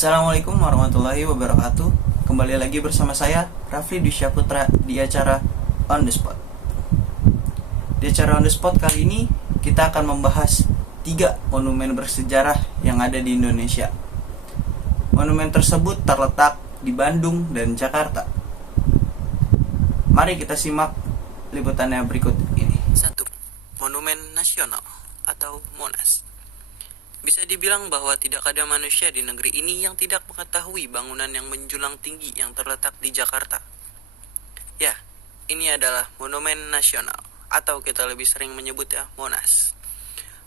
Assalamualaikum warahmatullahi wabarakatuh. Kembali lagi bersama saya Rafli Dwisya Putra di acara On The Spot. Di acara On The Spot kali ini kita akan membahas 3 monumen bersejarah yang ada di Indonesia. Monumen tersebut terletak di Bandung dan Jakarta. Mari kita simak liputannya berikut ini. 1. Monumen Nasional atau Monas. Bisa dibilang bahwa tidak ada manusia di negeri ini yang tidak mengetahui bangunan yang menjulang tinggi yang terletak di Jakarta. Ya, ini adalah Monumen Nasional, atau kita lebih sering menyebutnya Monas.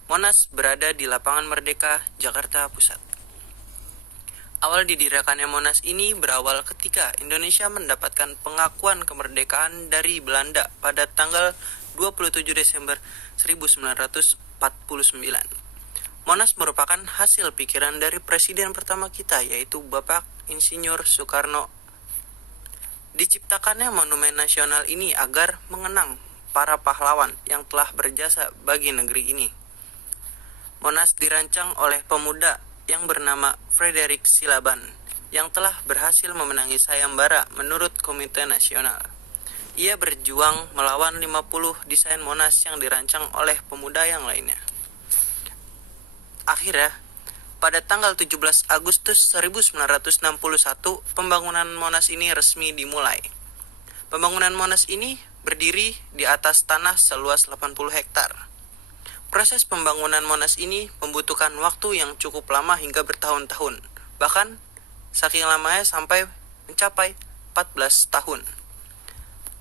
Monas berada di Lapangan Merdeka, Jakarta Pusat. Awal didirikannya Monas ini berawal ketika Indonesia mendapatkan pengakuan kemerdekaan dari Belanda pada tanggal 27 Desember 1949. Monas merupakan hasil pikiran dari presiden pertama kita, yaitu Bapak Insinyur Soekarno. Diciptakannya monumen nasional ini agar mengenang para pahlawan yang telah berjasa bagi negeri ini. Monas dirancang oleh pemuda yang bernama Frederick Silaban, yang telah berhasil memenangi sayembara menurut Komite Nasional. Ia berjuang melawan 50 desain Monas yang dirancang oleh pemuda yang lainnya. Akhirnya, pada tanggal 17 Agustus 1961, pembangunan Monas ini resmi dimulai. Pembangunan Monas ini berdiri di atas tanah seluas 80 hektar. Proses pembangunan Monas ini membutuhkan waktu yang cukup lama hingga bertahun-tahun. Bahkan, saking lamanya sampai mencapai 14 tahun.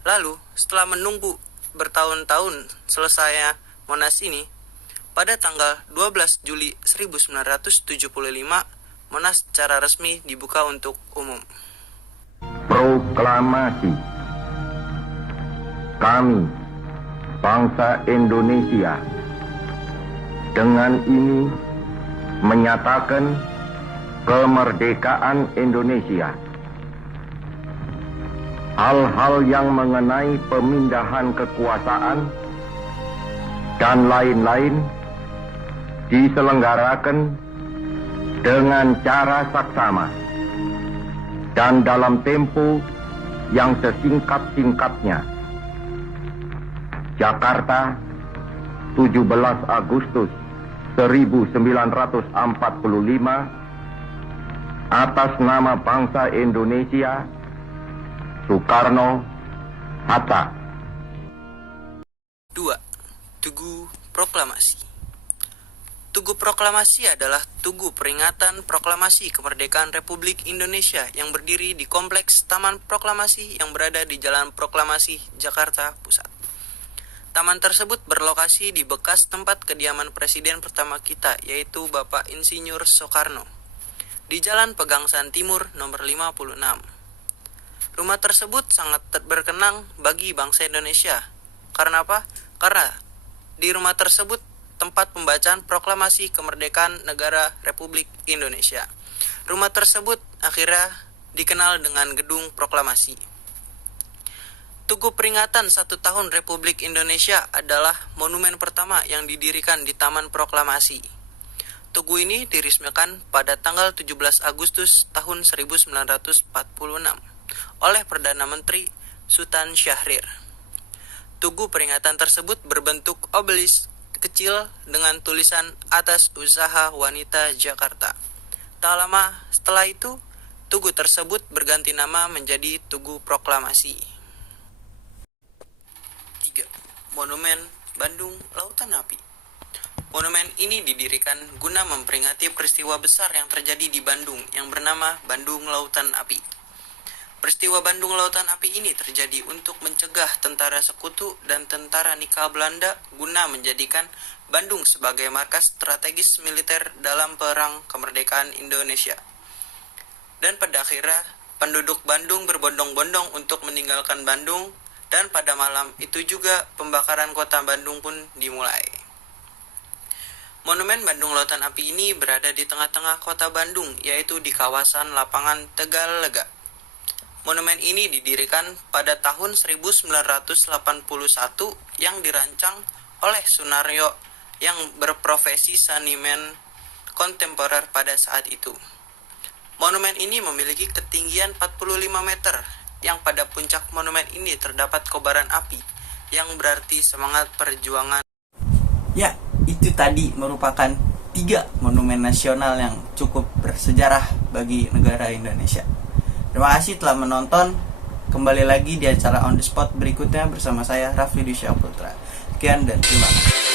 Lalu, setelah menunggu bertahun-tahun selesainya Monas ini, pada tanggal 12 Juli 1975, Monas secara resmi dibuka untuk umum. Proklamasi. Kami, bangsa Indonesia, dengan ini menyatakan kemerdekaan Indonesia. Hal-hal yang mengenai pemindahan kekuasaan dan lain-lain diselenggarakan dengan cara saksama dan dalam tempo yang sesingkat-singkatnya. Jakarta, 17 Agustus 1945, atas nama bangsa Indonesia, Soekarno Hatta. 2. Tugu Proklamasi. Tugu Proklamasi adalah tugu peringatan proklamasi kemerdekaan Republik Indonesia yang berdiri di Kompleks Taman Proklamasi yang berada di Jalan Proklamasi, Jakarta Pusat. Taman tersebut berlokasi di bekas tempat kediaman presiden pertama kita, yaitu Bapak Insinyur Soekarno, di Jalan Pegangsaan Timur nomor 56. Rumah tersebut sangat berkenang bagi bangsa Indonesia. Karena apa? Karena di rumah tersebut tempat pembacaan proklamasi kemerdekaan negara Republik Indonesia. Rumah tersebut akhirnya dikenal dengan Gedung Proklamasi. Tugu peringatan 1 tahun Republik Indonesia adalah monumen pertama yang didirikan di Taman Proklamasi. Tugu ini diresmikan pada tanggal 17 Agustus tahun 1946 oleh Perdana Menteri Sultan Syahrir. Tugu peringatan tersebut berbentuk obelis kecil dengan tulisan Atas Usaha Wanita Jakarta. Tak lama setelah itu, tugu tersebut berganti nama menjadi Tugu Proklamasi. 3. Monumen Bandung Lautan Api. Monumen ini didirikan guna memperingati peristiwa besar yang terjadi di Bandung yang bernama Bandung Lautan Api. Peristiwa Bandung Lautan Api ini terjadi untuk mencegah tentara sekutu dan tentara nikah Belanda guna menjadikan Bandung sebagai markas strategis militer dalam perang kemerdekaan Indonesia. Dan pada akhirnya, penduduk Bandung berbondong-bondong untuk meninggalkan Bandung, dan pada malam itu juga pembakaran kota Bandung pun dimulai. Monumen Bandung Lautan Api ini berada di tengah-tengah kota Bandung, yaitu di kawasan Lapangan Tegalega. Monumen ini didirikan pada tahun 1981 yang dirancang oleh Sunaryo yang berprofesi seniman kontemporer pada saat itu. Monumen ini memiliki ketinggian 45 meter, yang pada puncak monumen ini terdapat kobaran api, yang berarti semangat perjuangan. Ya, itu tadi merupakan 3 monumen nasional yang cukup bersejarah bagi negara Indonesia. Terima kasih telah menonton. Kembali lagi di acara On The Spot berikutnya bersama saya, Raffi Dusya Putra. Sekian dan terima kasih.